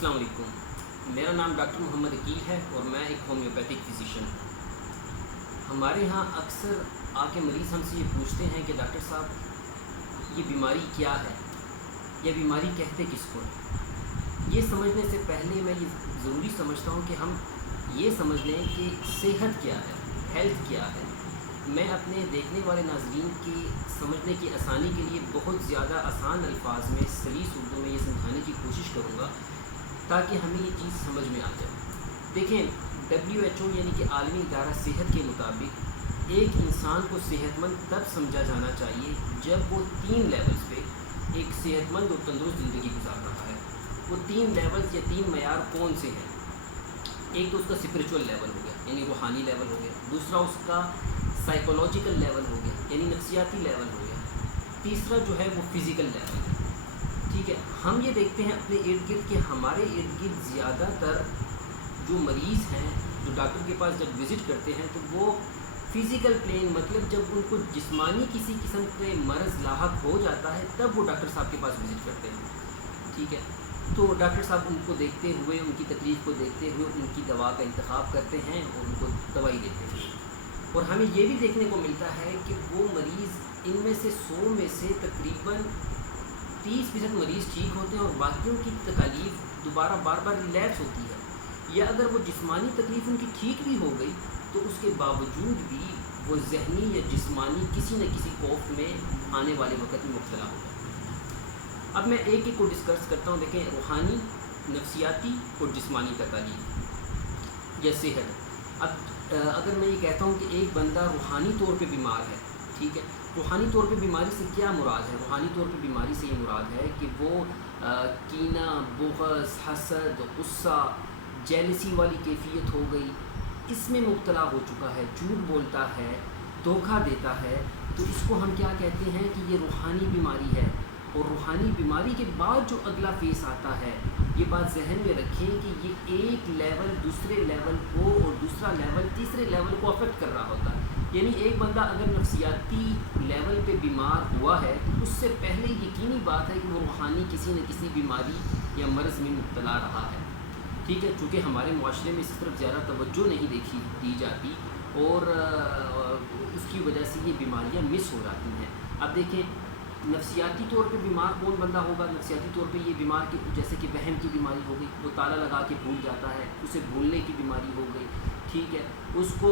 अस्सलाम वालेकुम। मेरा नाम डॉक्टर मोहम्मद अकील है और मैं एक होम्योपैथिक फिजिशियन हूँ। हमारे यहाँ अक्सर आके मरीज़ हमसे ये पूछते हैं कि डॉक्टर साहब ये बीमारी क्या है या बीमारी कहते किसको है। ये समझने से पहले मैं ये ज़रूरी समझता हूँ कि हम ये समझ लें कि सेहत क्या है, हेल्थ क्या है। मैं अपने देखने वाले नाज़रीन के समझने की आसानी के लिए बहुत ज़्यादा आसान अल्फाज में सलीस उर्दू में ये समझाने की कोशिश करूँगा ताकि हमें ये चीज़ समझ में आ जाए। देखें, WHO यानी कि आलमी इदारा सेहत के मुताबिक एक इंसान को सेहतमंद तब समझा जाना चाहिए जब वो 3 लेवल्स पे एक सेहतमंद और तंदुरुस्त ज़िंदगी गुजार रहा है। वो 3 लेवल्स या 3 मयार कौन से हैं? एक तो उसका स्पिरिचुअल लेवल हो गया यानी रूहानी लेवल हो गया, दूसरा उसका साइकोलॉजिकल लेवल हो गया यानी नफ्सियाती लेवल हो गया, तीसरा जो है वो फिज़िकल लेवल है। ठीक है, हम ये देखते हैं अपने इर्द गिर्द कि हमारे इर्द गिर्द ज़्यादातर जो मरीज़ हैं जो डॉक्टर के पास जब विज़िट करते हैं तो वो फ़िज़िकल प्लेन मतलब जब उनको जिस्मानी किसी किस्म के मर्ज़ लाहक हो जाता है तब वो डॉक्टर साहब के पास विज़िट करते हैं। ठीक है, तो डॉक्टर साहब उनको देखते हुए, उनकी तकलीफ़ को देखते हुए उनकी दवा का इंतखाब करते हैं और उनको दवाई देते हैं। और हमें ये भी देखने को मिलता है कि वो मरीज़ इनमें से 100 में से तकरीबन 30% मरीज़ ठीक होते हैं और बाकियों की तकलीफ़ दोबारा बार बार रिलैप्स होती है। या अगर वो जिस्मानी तकलीफ़ उनकी ठीक भी हो गई तो उसके बावजूद भी वो ज़हनी या जिस्मानी किसी न किसी खौफ में आने वाले वक्त में मुब्तला होगा। अब मैं एक एक को डिस्कस करता हूँ। देखें, रूहानी, नफ्सियाती और जिस्मानी तकलीफ़ या सेहत। अब अगर मैं ये कहता हूँ कि एक बंदा रूहानी तौर पे बीमार है, ठीक है, रूहानी तौर पे बीमारी से क्या मुराद है? रूहानी तौर पे बीमारी से ये मुराद है कि वो कीना, बुग़्ज़, हसद, गुस्सा, जेलसी वाली कैफियत हो गई, इसमें मुब्तला हो चुका है, झूठ बोलता है, धोखा देता है, तो इसको हम क्या कहते हैं कि ये रूहानी बीमारी है। और रूहानी बीमारी के बाद जो अगला फेस आता है, ये बात जहन में रखें कि ये एक लेवल दूसरे लेवल को और दूसरा लेवल तीसरे लेवल को अफेक्ट कर रहा होता है। यानी एक बंदा अगर नफ्सियाती लेवल पे बीमार हुआ है तो उससे पहले यकीनी बात है कि वो रूहानी किसी न किसी बीमारी या मर्ज़ में मुब्तला रहा है। ठीक है, चूँकि हमारे मुआशरे में इस तरफ ज़्यादा तवज्जो नहीं दी जाती और उसकी वजह से ये बीमारियाँ मिस हो जाती हैं। अब देखें, नफ्सियाती तौर पे बीमार कौन बंदा होगा? नफ्सियाती तौर पे ये बीमार के जैसे कि वहम की बीमारी हो गई, वो ताला लगा के भूल जाता है, उसे भूलने की बीमारी हो गई। ठीक है, उसको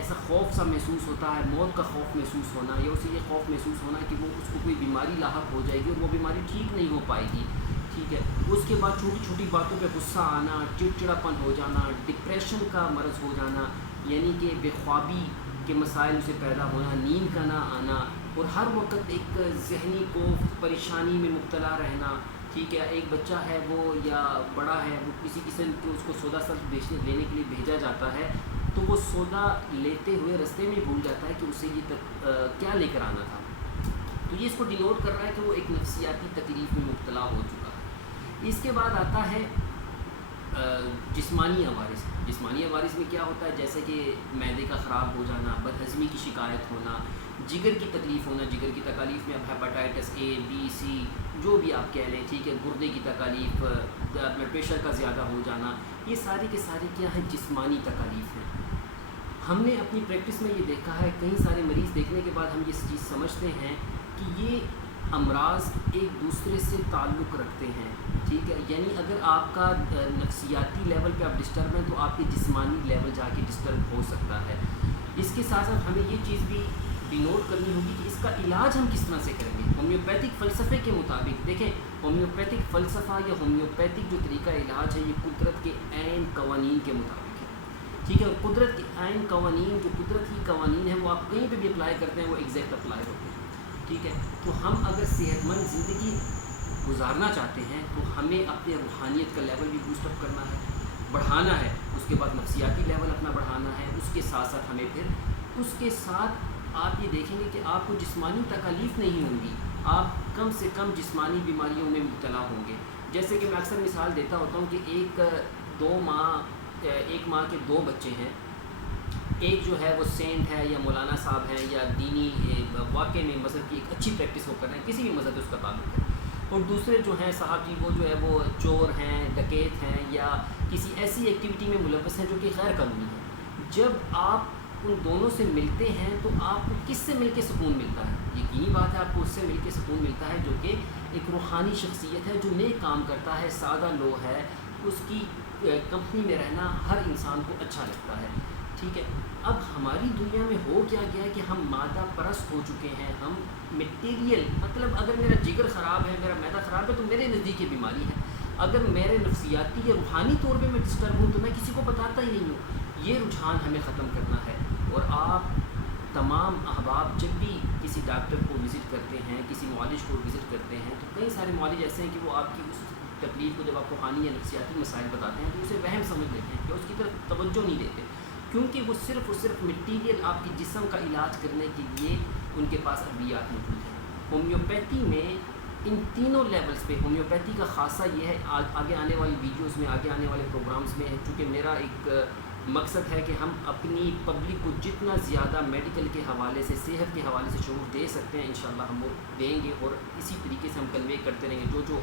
ऐसा खौफ सा महसूस होता है, मौत का खौफ महसूस होना, या उसे ये खौफ महसूस होना कि वो उसको कोई बीमारी लाहक हो जाएगी और वो बीमारी ठीक नहीं हो पाएगी। ठीक है, उसके बाद छोटी छोटी बातों पे गुस्सा आना, चिड़चिड़ापन हो जाना, डिप्रेशन का मर्ज़ हो जाना यानी कि बेख्वाबी के मसाइल उसे पैदा होना, नींद का ना आना और हर वक्त एक ज़हनी को परेशानी में मुब्तला रहना। ठीक है, एक बच्चा है वो या बड़ा है, वो किसी किस्म के उसको सौदा सब्ज़ लेने के लिए भेजा जाता है तो वो सौदा लेते हुए रास्ते में भूल जाता है कि उसे ये क्या लेकर आना था। तो ये इसको डिनोट कर रहा है कि वो एक नफ्सियाती तकलीफ़ में मुब्तला हो चुका है। इसके बाद आता है जिस्मानी अवारिस। जिस्मानी अवारिस में क्या होता है? जैसे कि मैदे का ख़राब हो जाना, बदहज़मी की शिकायत होना, जिगर की तकलीफ़ होना। जिगर की तकलीफ़ में अब हेपेटाइटिस A, B, C जो भी आप कह लें, ठीक है, गुर्दे की तकलीफ़, ब्लड प्रेशर का ज़्यादा हो जाना, ये सारी के सारे क्या हैं? जिस्मानी तकलीफ़ हैं। हमने अपनी प्रैक्टिस में ये देखा है, कई सारे मरीज़ देखने के बाद हम ये चीज़ समझते हैं कि ये अमराज एक दूसरे से ताल्लुक़ रखते हैं। ठीक है, यानी अगर आपका नफ्सियाती लेवल पे आप डिस्टर्ब हैं तो आपके जिस्मानी लेवल जाके डिस्टर्ब हो सकता है। इसके साथ साथ हमें ये चीज़ भी डिनोट करनी होगी कि इसका इलाज हम किस तरह से करेंगे। होम्योपैथिक फ़लसफ़े के मुताबिक देखें, होम्योपैथिक फ़लसफ़ा या होम्योपैथिक जो तरीका इलाज है ये कुदरत के ऐन कवानीन के मुताबिक है। ठीक है, और कुदरत के ऐन कवानीन, जो कुदरत की कवानीन है वो आप कहीं पे भी अप्लाई करते हैं वो एग्जैक्ट अप्लाई होते हैं। ठीक है, तो हम अगर सेहतमंद ज़िंदगी गुजारना चाहते हैं तो हमें अपने रूहानियत का लेवल भी बूस्टअप करना है, बढ़ाना है। उसके बाद नफ्सियाती लेवल अपना बढ़ाना है। उसके साथ साथ हमें फिर उसके साथ आप ये देखेंगे कि आपको जिस्मानी तकलीफ़ नहीं होंगी, आप कम से कम जिस्मानी बीमारियों में मुब्तला होंगे। जैसे कि मैं अक्सर मिसाल देता होता हूँ कि एक माँ के 2 बच्चे हैं। एक जो है वो सेंट है या मौलाना साहब हैं या दीनी वाक़ई में मज़हब की एक अच्छी प्रैक्टिस वो कर रहे हैं, किसी भी मज़हब से उसका ताल्लुक़ है। اور دوسرے جو ہیں صاحب جی وہ جو ہے وہ چور ہیں، ڈکیت ہیں، یا کسی ایسی ایکٹیویٹی میں ملوث ہیں جو کہ غیر قانونی ہے۔ جب آپ ان دونوں سے ملتے ہیں تو آپ کو کس سے مل کے سکون ملتا ہے؟ یقینی بات ہے آپ کو اس سے مل کے سکون ملتا ہے جو کہ ایک روحانی شخصیت ہے، جو نیک کام کرتا ہے، سادہ لو ہے، اس کی کمپنی میں رہنا ہر انسان کو اچھا لگتا ہے۔ ٹھیک ہے، اب ہماری دنیا میں ہو کیا گیا ہے کہ ہم مادہ پرست ہو چکے ہیں، ہم مٹیریل، مطلب اگر میرا جگر خراب ہے، میرا معدہ خراب ہے تو میرے نزدیک یہ بیماری ہے، اگر میرے نفسیاتی یا روحانی طور پہ میں ڈسٹرب ہوں تو میں کسی کو بتاتا ہی نہیں ہوں۔ یہ رجحان ہمیں ختم کرنا ہے، اور آپ تمام احباب جب بھی کسی ڈاکٹر کو وزٹ کرتے ہیں، کسی معالج کو وزٹ کرتے ہیں، تو کئی سارے معالج ایسے ہیں کہ وہ آپ کی اس تکلیف کو جب آپ روحانی یا نفسیاتی مسائل بتاتے ہیں تو اسے وہم سمجھ لیتے ہیں کہ اس کی طرف توجہ نہیں دیتے، کیونکہ وہ صرف اور صرف مٹیریل آپ کے جسم کا علاج کرنے کے لیے ان کے پاس ادویات موجود ہیں۔ ہومیوپیتھی میں ان تینوں لیولز پہ ہومیوپیتھی کا خاصہ یہ ہے، آگے آنے والی ویڈیوز میں، آگے آنے والے پروگرامز میں، چونکہ میرا ایک مقصد ہے کہ ہم اپنی پبلک کو جتنا زیادہ میڈیکل کے حوالے سے، صحت کے حوالے سے شعور دے سکتے ہیں انشاءاللہ ہم وہ دیں گے، اور اسی طریقے سے ہم کنوے کرتے رہیں گے۔ جو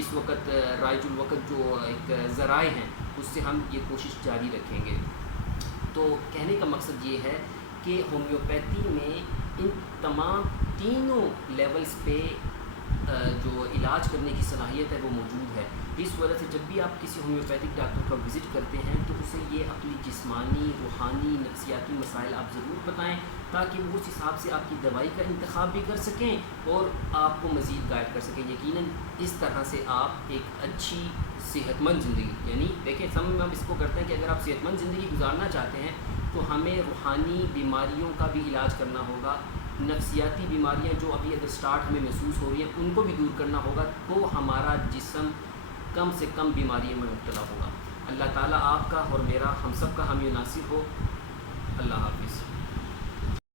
اس وقت رائج الوقت جو ایک ذرائع ہیں اس سے ہم یہ کوشش جاری رکھیں گے۔ تو کہنے کا مقصد یہ ہے کہ ہومیوپیتھی میں ان تمام تینوں لیولز پہ جو علاج کرنے کی صلاحیت ہے وہ موجود ہے۔ اس وجہ سے جب بھی آپ کسی ہومیوپیتھک ڈاکٹر کا وزٹ کرتے ہیں تو اسے یہ اپنی جسمانی، روحانی، نفسیاتی مسائل آپ ضرور بتائیں، تاکہ وہ اس حساب سے آپ کی دوائی کا انتخاب بھی کر سکیں اور آپ کو مزید گائیڈ کر سکیں۔ یقیناً اس طرح سے آپ ایک اچھی صحت مند زندگی، یعنی دیکھیں ہم اس کو کرتے ہیں کہ اگر آپ صحت مند زندگی گزارنا چاہتے ہیں تو ہمیں روحانی بیماریوں کا بھی علاج کرنا ہوگا، نفسیاتی بیماریاں جو ابھی اگر سٹارٹ ہمیں محسوس ہو رہی ہیں ان کو بھی دور کرنا ہوگا، تو ہمارا جسم کم سے کم بیماریوں میں مبتلا ہوگا۔ اللہ تعالیٰ آپ کا اور میرا، ہم سب کا حامی و ناصر ہو۔ اللہ حافظ۔